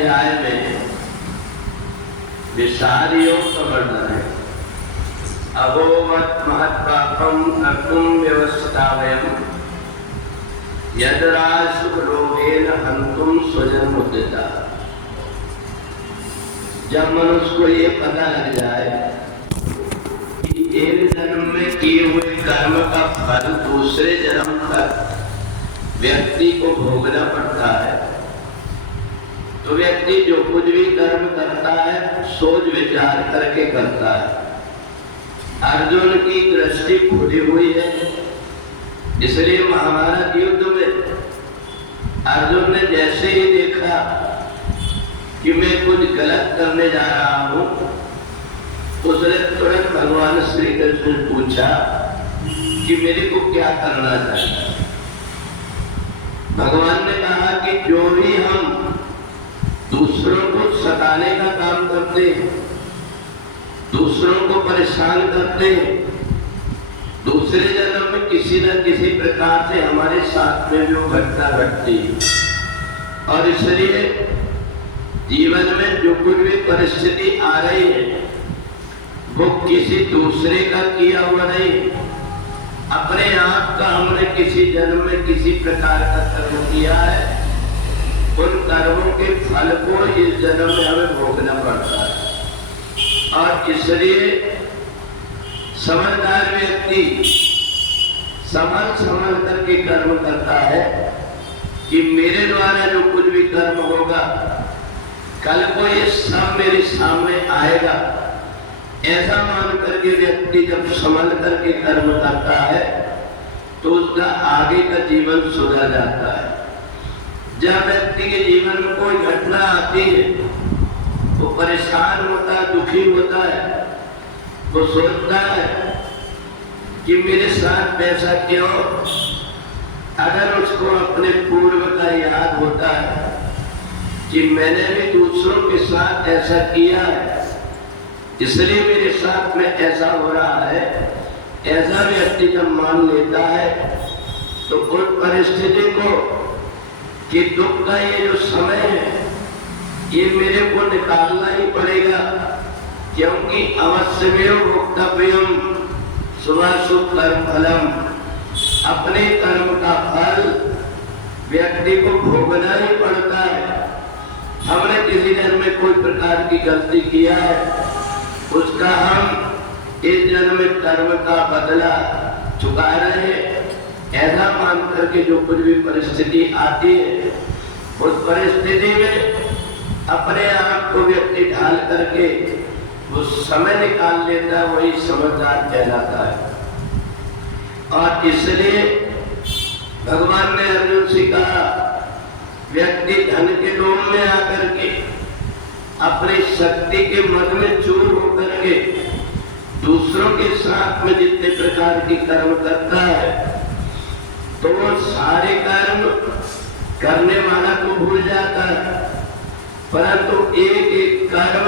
अध्याय में विषाद योग का वर्णन है। अभोवत् महत्पापम कर्तुम व्यवस्थावयम् यदरासुख रोगेन हंतुम स्वजन मुद्रिता। जब मनुष्य को ये पता लग जाए कि एक जन्म में किए हुए कर्म का फल दूसरे जन्म तक व्यक्ति को भोगना पड़ता है, तो व्यक्ति जो कुछ भी कर्म करता है सोच विचार करके करता है। अर्जुन की दृष्टि खुली हुई है, इसलिए महाभारत युद्ध में अर्जुन ने जैसे ही देखा कि मैं कुछ गलत करने जा रहा हूं, उसने तुरंत भगवान श्री कृष्ण से पूछा कि मेरे को क्या करना चाहिए। भगवान ने कहा कि जो भी हम दूसरों को सताने का काम करते हैं, दूसरों को परेशान करते हैं, दूसरे जन्म में किसी न किसी प्रकार से हमारे साथ में जो घटना घटती है। और इसलिए जीवन में जो कुछ भी परिस्थिति आ रही है वो किसी दूसरे का किया हुआ नहीं, अपने आप का हमने किसी जन्म में किसी प्रकार का कर्म किया है, उन कर्मों के फल को इस जन्म में हमें भोगना पड़ता है। और इसलिए समझदार व्यक्ति संभल करके कर्म करता है कि मेरे द्वारा जो कुछ भी कर्म होगा कल को ये सब मेरे सामने आएगा, ऐसा मान करके व्यक्ति जब संभल करके कर्म करता है तो उसका आगे का जीवन सुधर जाता है। जब व्यक्ति के जीवन में कोई घटना आती है वो परेशान होता है, दुखी होता है, वो सोचता है कि मेरे साथ ऐसा क्यों। अगर उसको अपने पूर्व का याद होता है कि मैंने भी दूसरों के साथ ऐसा किया है इसलिए मेरे साथ में ऐसा हो रहा है, ऐसा व्यक्ति जब मान लेता है तो उस परिस्थिति को कि दुख का ये जो समय है ये मेरे को निकालना ही पड़ेगा, क्योंकि अवश्यमेव भोक्तव्यम शुभाशुभ कर्म फलम। अपने कर्म का फल व्यक्ति को भोगना ही पड़ता है। हमने किसी जन्म में कोई प्रकार की गलती किया है, उसका हम इस जन्म में कर्म का बदला चुका रहे हैं। ऐसा मान करके जो कुछ भी परिस्थिति आती है उस परिस्थिति में अपने आप को व्यक्ति ढाल करके वो समय निकाल लेता है, वही समझदार कहलाता है। और इसलिए भगवान ने अर्जुन से कहा, व्यक्ति धन के लोभ में आकर के अपनी शक्ति के मद में चूर होकर के दूसरों के साथ में जितने प्रकार की कर्म करता है तो वो सारे कर्म करने वाला को भूल जाता है, परंतु एक एक कर्म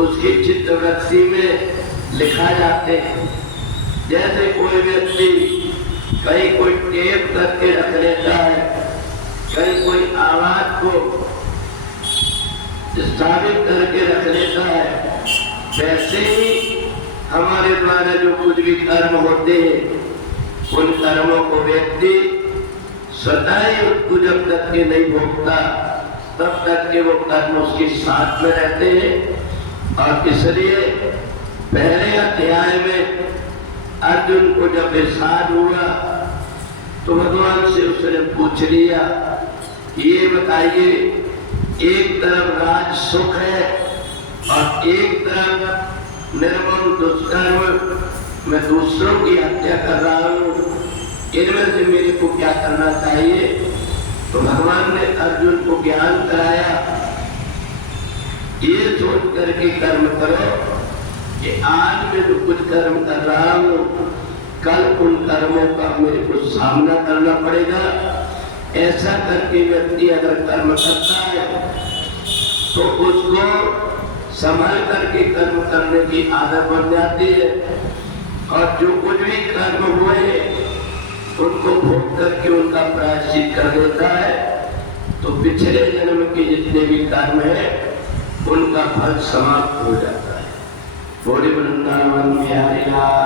उसकी चित्तवृत्ति में लिखा जाते हैं। जैसे कोई व्यक्ति कहीं कोई टेप करके रख लेता है, कहीं कोई आवाज को स्थापित करके रख लेता है, वैसे ही हमारे द्वारा जो कुछ भी कर्म होते हैं उन कर्मों को व्यक्ति स्वतः ही उसको जब तक के नहीं भोगता तब तक के वो कर्म उसके साथ में रहते हैं। और इसलिए पहले अध्याय में अर्जुन को जब विषाद हुआ तो भगवान से उसने पूछ लिया, ये बताइए, एक तरफ राज सुख है और एक तरफ निर्मम दुष्कर्म, मैं दूसरों की हत्या कर रहा हूँ, इनमें से मेरे को क्या करना चाहिए। तो भगवान ने अर्जुन को ज्ञान कराया, ये सोच करके कर्म करो कि आज मैं जो कुछ कर्म कर रहा हूँ कल उन कर्मों का मेरे को सामना करना पड़ेगा। ऐसा करके व्यक्ति अगर कर्म करता है तो उसको संभल करके कर्म करने की आदत बन जाती है, और जो कुछ भी कर्म हुए उनको भोग करके उनका प्रायश्चित कर देता है। तो पिछले जन्म के जितने भी कर्म है उनका फल समाप्त हो जाता है। बोले वृंदावन बिहारी लाल